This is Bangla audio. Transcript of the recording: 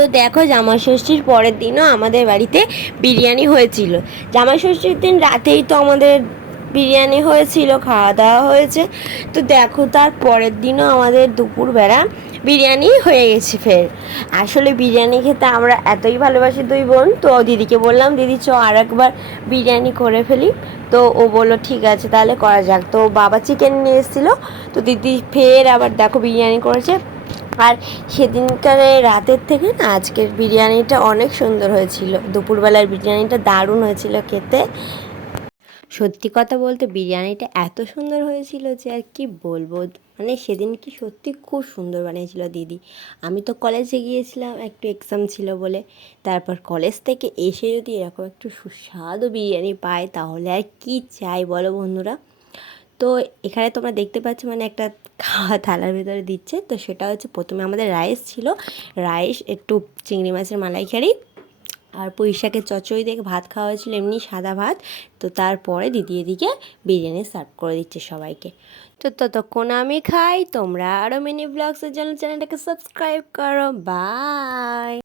তো দেখো জামাই ষষ্ঠীর পরের দিনও আমাদের বাড়িতে বিরিয়ানি হয়েছিল। জামাই ষষ্ঠীর দিন রাতেই তো আমাদের বিরিয়ানি হয়েছিল, খাওয়া দাওয়া হয়েছে। তো দেখো তার পরের দিনও আমাদের দুপুরবেলা বিরিয়ানি হয়ে গেছে ফের। আসলে বিরিয়ানি খেতে আমরা এতই ভালোবাসি দুই বোন। তো দিদিকে বললাম, দিদি, চ আর একবার বিরিয়ানি করে ফেলি। তো ও বলল, ঠিক আছে, তাহলে করা যাক। তো বাবা চিকেন নিয়ে এসেছিল। তো দিদি ফের আবার দেখো বিরিয়ানি করেছে। আর সেদিনকার রাতের থেকে না, আজকের বিরিয়ানিটা অনেক সুন্দর হয়েছিল। দুপুরবেলার বিরিয়ানিটা দারুণ হয়েছিল খেতে। সত্যি কথা বলতে বিরিয়ানিটা এত সুন্দর হয়েছিল যে আর কি বলব মানে সেদিন কি সত্যি খুব সুন্দর বানিয়েছিল দিদি। আমি তো কলেজে গিয়েছিলাম, একটু এক্সাম ছিল বলে। তারপর কলেজ থেকে এসে যদি এরকম একটু সুস্বাদু বিরিয়ানি পাই, তাহলে আর কি চাই বলো বন্ধুরা? তো এখানে তোমরা দেখতে পাচ্ছ মানে একটা খাওয়া থালার ভিতরে দিচ্ছে। তো সেটা হচ্ছে প্রথমে আমাদের রাইস ছিল। রাইস, একটু চিংড়ি মাছের মালাইকারি আর পুঁই শাকের চচ্চড়ি দিয়ে ভাত খাওয়া হয়েছিল, এমনি সাদা ভাত। তো তারপরে দিদি এদিকে বিরিয়ানি সার্ভ করে দিচ্ছে সবাইকে। তো ততক্ষণ আমি খাই, তোমরা আরও মিনি ব্লগসের জন্য চ্যানেলটাকে সাবস্ক্রাইব করো। বাই